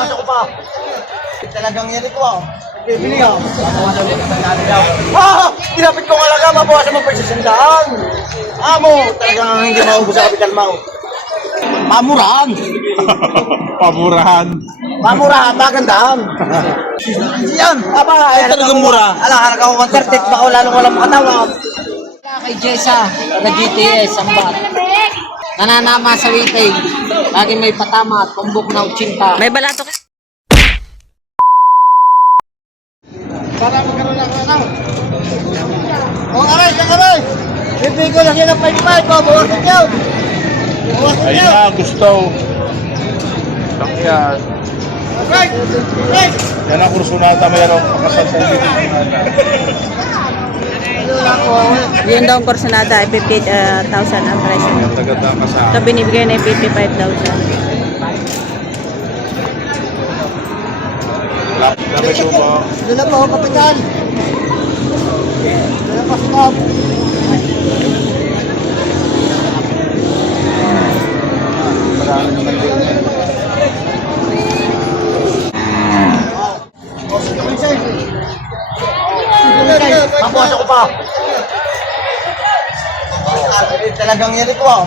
Mabukas ako pa. Talagang yan ito ah. Bibili ah. Ah! Tinapit ko nga lang, mabukasan mo pa sa sandaan. Amo, talagang hindi maubos sa kapital mo. Pamurahan. Pamurahan. Pamurahan, magandahan. Yan, aba. Ay, talagang mura. Ala, harap ako kontertik, baka lalong walang makatawag. Kay Jessa, taga GTS, Sambat. Nananama sa witay. Lagi may patama at tumbok na utsinta. May balato ka? Para magkaroon ng ano. O, aray, aray. Bibigyan lang yan ng 5-5, bawasan niyo. Bawasan Ayun niyo. na, gusto. Takyan. Right, right. Yan ang kursunata mayroong pakasal sa inyo. Yun daw ang porsyonada ay 58,000 ang presyo. Ang tagad ang kasama. Ito binibigay na 55,000. Lapit ko po. Doon na po, kapitan. Doon na po, stop. Marami naman din. Mabukas ako pa. Talagang yan ito ah.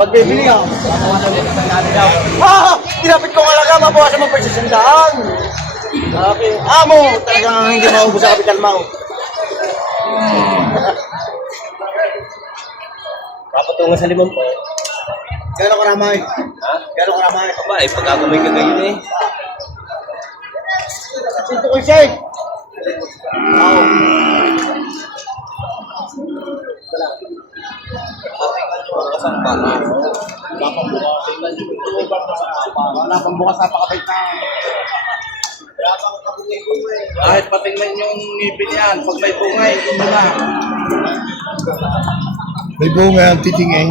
Pagbibili ah. Ah! Tinapit ko nga lang, mabukasan mo pa sa sandaan. Okay. Amo, talagang hindi maubos sa kapital mo. Papatungan sa limang po. Gano'ng karamay? Ha? Gano'ng karamay? Aba, eh, pagkakamay ka ngayon eh. Sinto ko siya eh. Oo. Wala pang bukas sa pakapit na. Kahit patingnan yung ngipin yan, pag may bungay, ito na. May bunga ang titingin.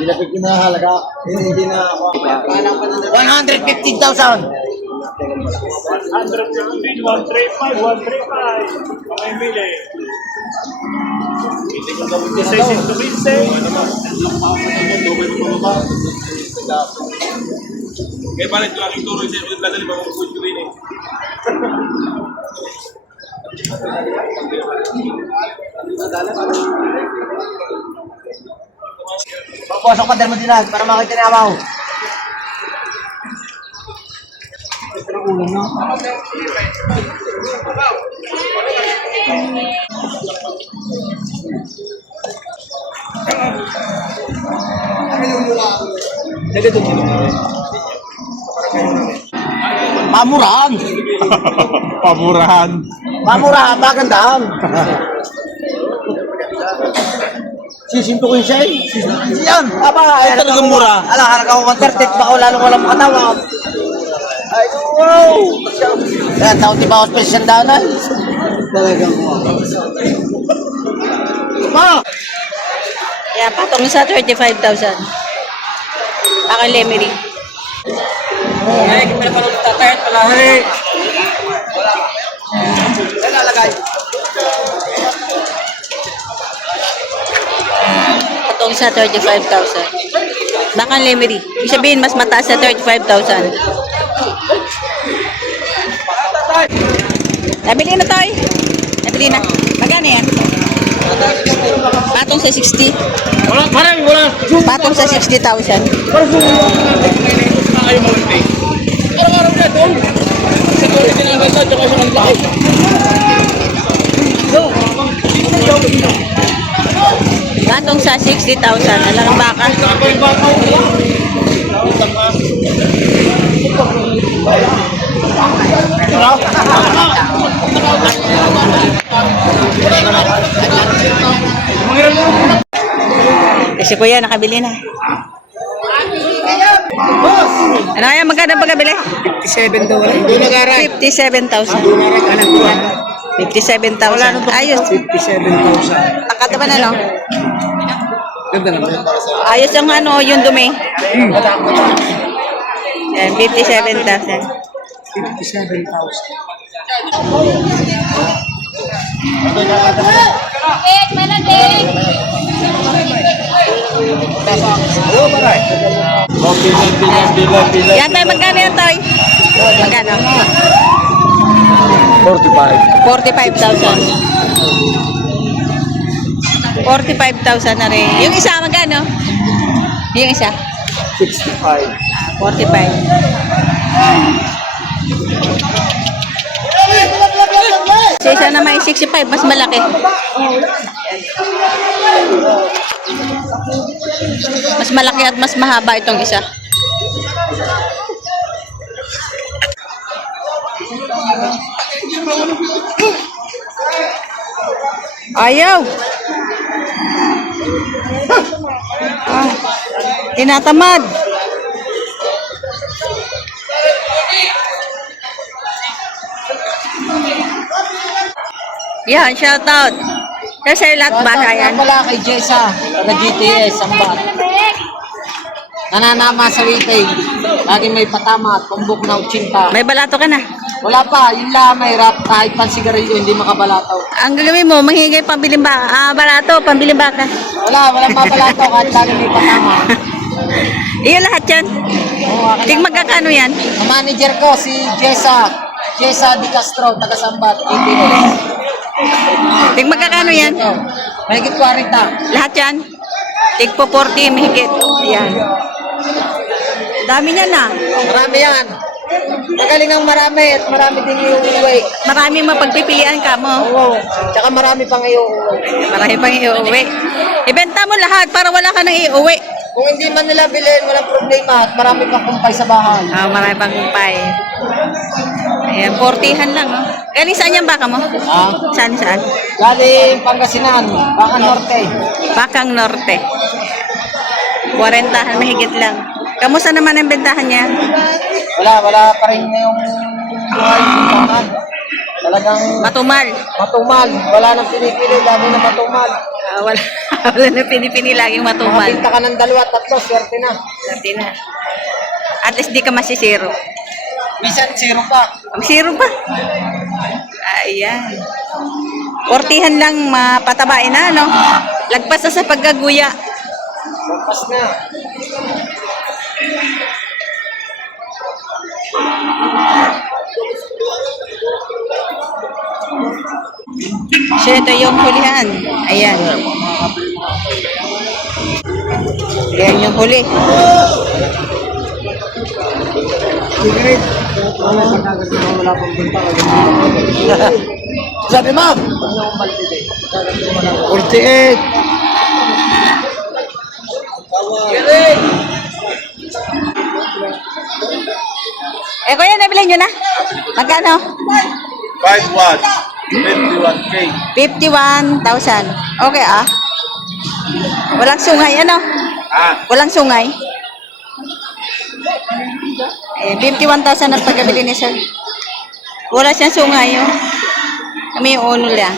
Dilapit ko na halaga. Hindi na ako. 150,000. 135, 135. Kaya palit ko aking turo sa iyo, dadali ba kung ko rin eh. Pagpasok ka mo dinan para makita ni Amaw. Pamurahan. Pamurahan. Pamurahan, magandahan. Sisintukin siya eh. Yan, aba. Ay, talagang mura. Ala, harap ako kontertik, baka lalong walang makatawag. Ay, wow. Yan, taon di ba ako special danan? Talagang wow. Ma! Yan, patong sa 35,000. Akin Lemery. Ay, kita na parang tatayat pala. Ay, Lalagay. Patong sa 35,000. Baka Lemery. Ibig sabihin, mas mataas sa 35,000. Nabili na tayo. Nabili na. Magkano yan? Patong sa 60. Wala, parang wala. Patong sa 60,000. Ayaw mo rin eh. Araw-araw na ito. Security na agad sa tsaka sa kanila. Patong sa 60,000. Alam ang baka. Kasi kuya, nakabili na. Ano kaya magkano pagkabili? $57. Hindi nag-aray. 57,000. 57,000. Ayos. 57,000. Takata ba na, no? Ganda naman. Ayos ang ano, yung dumi. Yan, 57,000. 57,000. Yan tayo, magkano yan tayo? Magkano? 45. 45,000. 45,000 na rin. Yung isa, magkano? Yung isa? 65. 45. So, isa na may 65, mas malaki. Mas malaki at mas mahaba itong isa. Ayaw. Tinatamad. Yan, shout out. Sir lahat ba yan? Pala kay Jessa, taga GTS, Sambat. Nananama sa waiting. Lagi may patama at tumbok na 80. May balato ka na. Wala pa, yun lang, may rap. Kahit pansigarilyo, hindi makabalataw. Ang gagawin mo, mahingi pambiling ba? Balato, pambiling baka. Walang mabalato kahit lagi may patama. Iyon lahat yan. Ting magkakano yan? Ang manager ko, si Jessa Di Castro, taga Sambat, GTS. Ting magkakano yan? Mahigit 40. Lahat yan? Tig po 40, mahigit. Ayan. Dami niyan na. Marami yan. Magaling ang marami at marami din yung uuwi. Marami mapagpipilian ka mo. Oo. Tsaka marami pang iuuwi. Marami pang iuwi. Ibenta mo lahat para wala ka nang iuwi. Kung hindi man nila bilhin, walang problema at marami pang kumpay sa bahay. Marami pang pay. Ayan, 40han lang. Oh. Galing saan yung baka mo? Saan? Galing Pangasinan, Baka Norte. Bakang Norte. 40han, mahigit lang. Kamusta naman ang bentahan niya? Wala pa rin yung buhay. Talagang Matumal. matumal. Wala nang pinipili, lagi na matumal. Wala na pinipini laging matumal. Makapinta ka ng 2, 3, swerte na. Swerte na. At least di ka masisiro. Minsan, 0 pa. Ang zero pa. Ayan. 40han lang mapatabain na, no? Lagpas na sa paggaguya. Lampas na. So, ito yung hulihan. Ayan. Ayan yung huli. Sabi mo? 48. Eh, kuya, nabili nyo na? Magkano? 5-1. 51K. 51,000. Okay, ah. Walang sungay, ano? Walang sungay. Eh, 51,000 ang pagkabili ni sir. Wala siyang sungay, oh. Kami yung uno lang.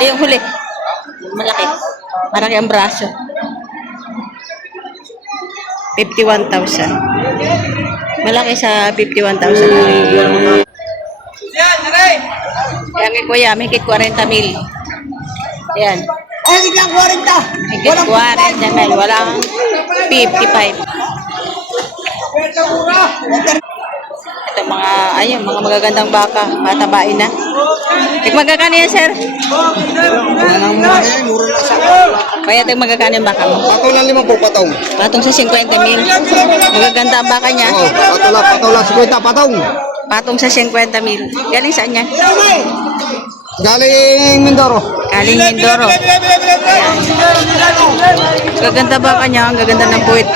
Eh, yung huli. Malaki. Malaki ang braso. 51,000. Malaki sa 51,000. Yan kay kuya, may kit 40,000. Yan. Ay, ikaw 40. May kit 40,000. Walang 55. Ito mga, ayun, mga magagandang baka. Matabain na. Magkakano yan, sir? Kaya magkakano yung baka mo? Patong lang 5 patong. Patong sa 50,000. Magaganda ang baka niya. Patong lang 50 patong. Patong sa 50,000. Galing saan yan? Galing Mindoro. Galing Mindoro. Ayan. Gaganda baka niya. Ang gaganda ng puwit.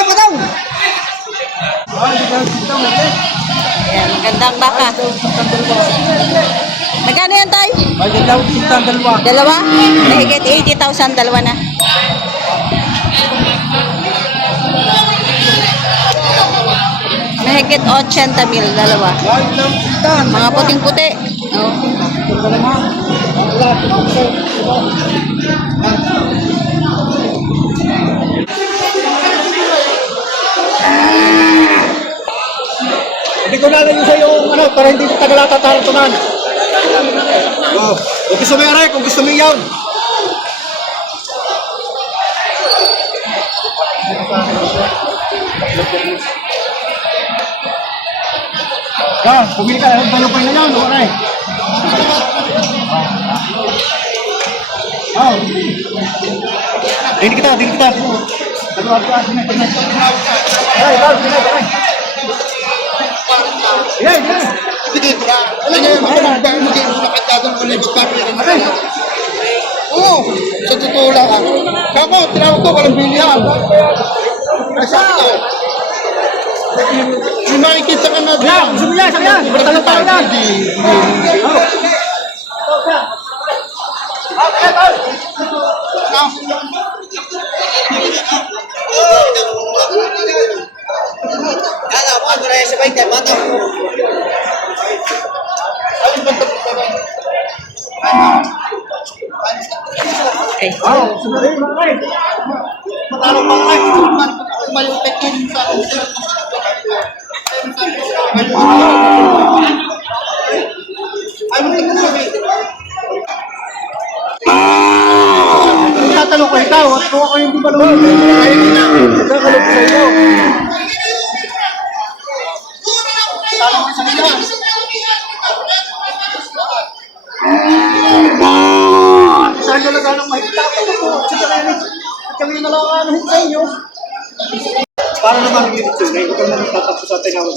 Patong. Ayan, magandang baka. Magkano yan, tay? Dalawa? Mahigit 80,000, dalawa na. Mahigit 80,000, dalawa. Mga puting-puti. Oh. Hindi ko nalayo sa yung ano, para hindi tagalata tarantunan. Oh, kung gusto mo yan, kung gusto mo yan. Yan, pumili ka, balupay na yan, okay. Oh. Din kita. Oo, sa totoo lang. Kako, tinawag ko, walang bilihan. Kasi ito, may makikita ka na Yan, gusto mo yan, sakyan. Talong-talong yan. Ano, paano na yung sabay tayo, mato? Okay. matalo pa kayo. Malupit yun sa Tatanong ko ikaw, at kung ako hindi malunod, kakalog sa iyo. Saan ka lang mahigta ako? At kami na lang ano sa inyo. Para naman hindi ito, huwag kang naman tatapos sa tinawag.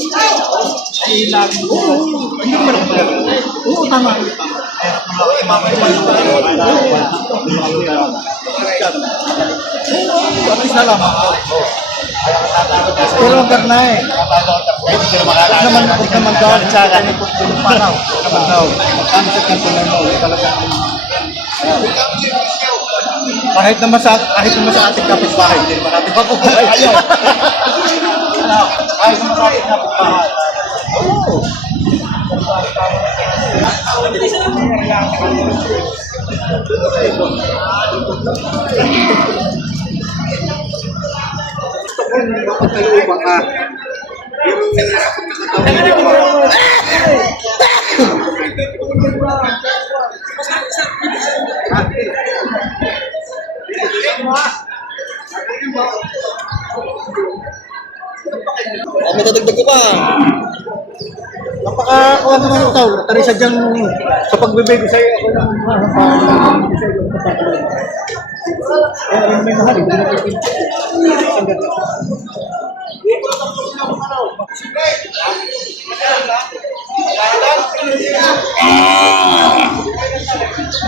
Ay, lagi mo. Hindi mo naman pala. Oo, tama. Tapos na lang. Pero ang karna eh. Huwag naman daw. Panaw. Kami sa kantunan mo. Kahit naman sa ating kapitbahay, hindi naman natin mabubuhay. Ayaw. Kahit naman sa ating kapitbahay. Oo. May dadagdag ko pa. Napakakuha naman utaw. Tari sadyang sa pagbibigay sa'yo ako ng kaya rin may mahal.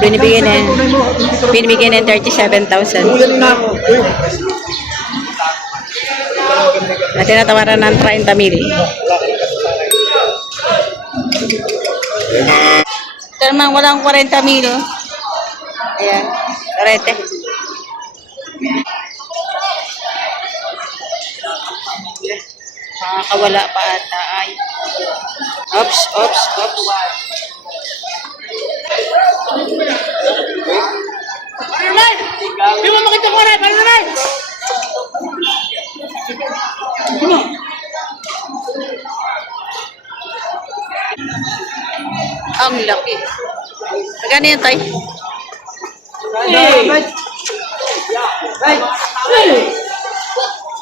Hindi na Binibigyan ng 37,000. Ulan na ako. At tinatawaran ng 30,000. Ito naman walang 40,000. Ayan, 40. Makakawala pa ata ay. Oops. Di mo makita ko rin! Paano na? Ang laki. Magkano yan, Tay?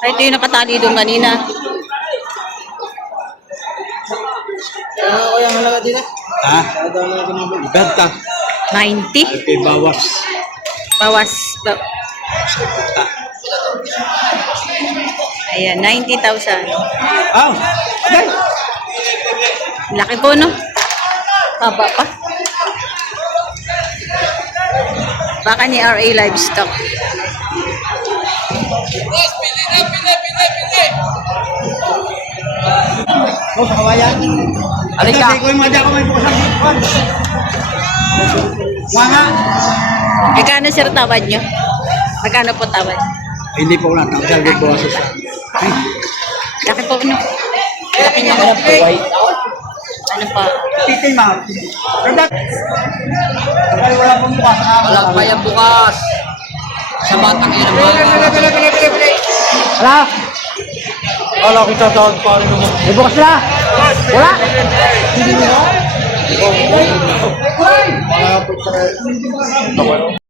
Ay, ito yung nakatali doon kanina. Ano ko yung halaga din eh? Ha? Benta. 90? Kay bawas. Bawas. Ayan, 90,000. Ah! Laki po, no? Haba pa. Baka ni RA Livestock. Oh, sa kawayan. Halika. Kasi ko yung madya ko may pusang hipon. Mga. Magkano sir tawad nyo? Magkano po tawad? Hindi po na. Tapos sabi ko sa Laki po, no? Laki niya na buhay. Ano pa? Titin, ma'am. Ganda. Ay, wala pong bukas. Walang pa yan bukas. Sa batang yan ang mga. Wala. Wala kita tawag pa rin naman. May bukas na. Wala. Hindi mo.